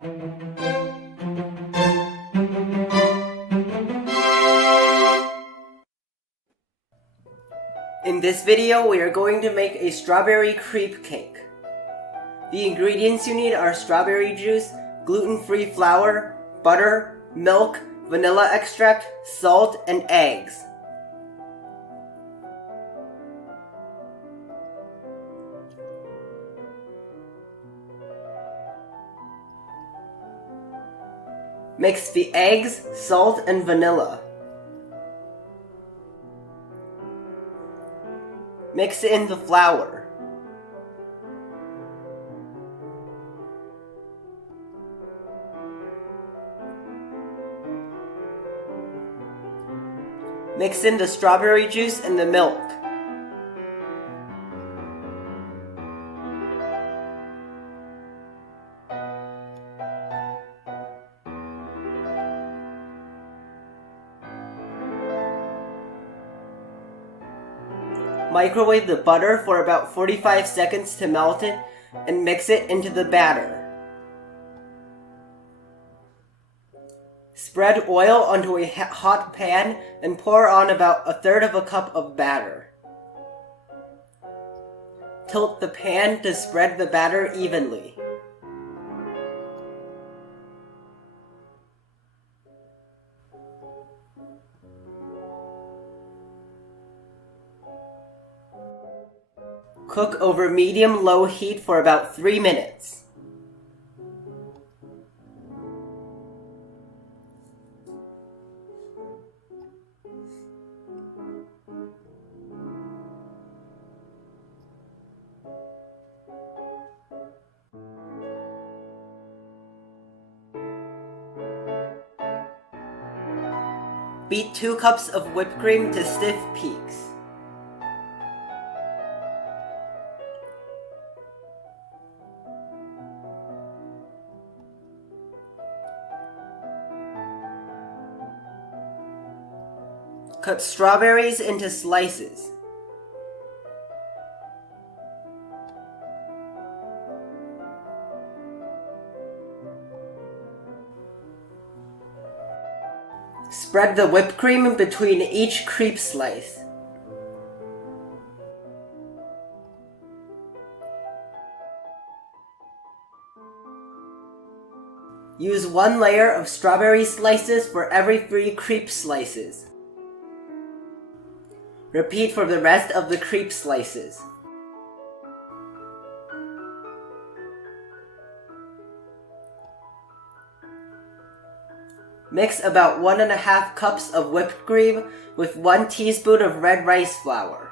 In this video, we are going to make a strawberry crepe cake. The ingredients you need are strawberry juice, gluten-free flour, butter, milk, vanilla extract, salt, and eggs. Mix the eggs, salt, and vanilla. Mix in the flour. Mix in the strawberry juice and the milk. Microwave the butter for about 45 seconds to melt it and mix it into the batter. Spread oil onto a hot pan and pour on about 1/3 cup of batter. Tilt the pan to spread the batter evenly. Cook over medium-low heat for about 3 minutes. Beat 2 cups of whipped cream to stiff peaks. Cut strawberries into slices. Spread the whipped cream between each crepe slice. Use 1 layer of strawberry slices for every 3 crepe slices. Repeat for the rest of the crepe slices. Mix about 1½ cups of whipped cream with 1 teaspoon of red rice flour.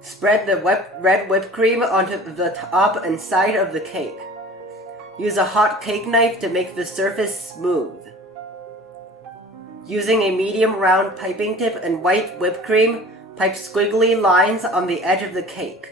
Spread the red whipped cream onto the top and side of the cake. Use a hot cake knife to make the surface smooth. Using a medium round piping tip and white whipped cream, pipe squiggly lines on the edge of the cake.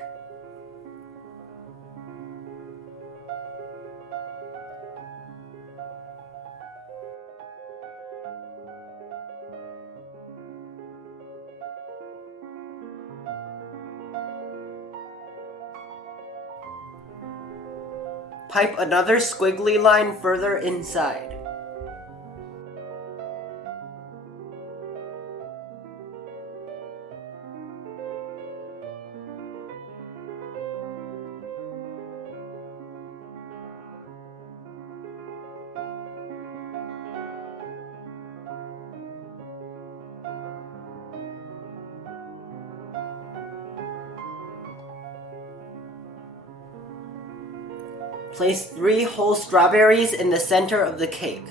Pipe another squiggly line further inside. Place 3 whole strawberries in the center of the cake.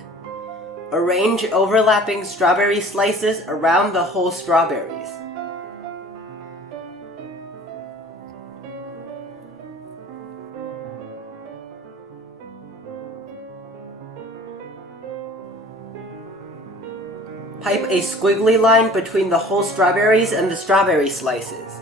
Arrange overlapping strawberry slices around the whole strawberries. Pipe a squiggly line between the whole strawberries and the strawberry slices.